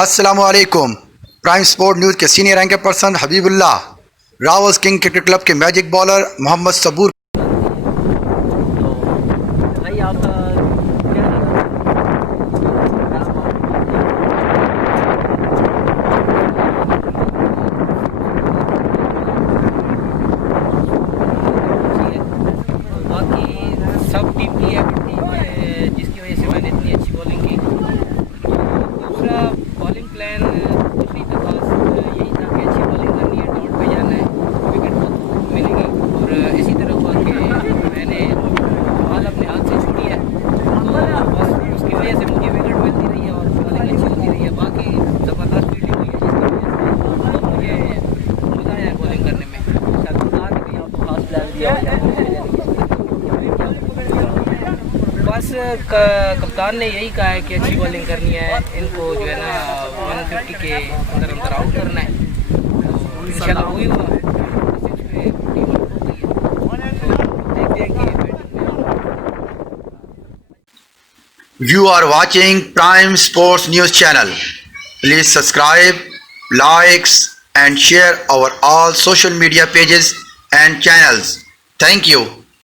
अस्सलामु अलैकुम। Prime sport news के senior anchor person Habibullah, Rawal king cricket club के मैजिक बॉलर मोहम्मद सबूर। भाई आप क्या बाकी सब टीम की है जिसकी वजह से मैंने इतनी अच्छी बॉलिंग की। दूसरा बॉलिंग प्लान कुछ नहीं था, खास यही था कि अच्छी बॉलिंग करनी है, डॉट पे जाना है, विकेट मिलेगी। और इसी तरह हुआ कि मैंने बॉल अपने हाथ से छुड़ी है, तो बस उसकी वजह से मुझे विकेट मिलती रही है और बॉलिंग अच्छी होती रही है। बाकी ज़बरदस्त फील्डिंग हुई है जिसकी वजह से बहुत मुझे मज़ा आया बॉलिंग करने में। शायद भी आपको खास प्लेयर दिया बस कप्तान ने यही कहा है कि अच्छी बॉलिंग करनी है, इनको जो है ना 150 के अंदर अंदर आउट करना है। तो इंशाल्लाह वही हुआ है। You are watching Prime Sports News Channel. Please subscribe, likes and share our all social media pages and channels. Thank you.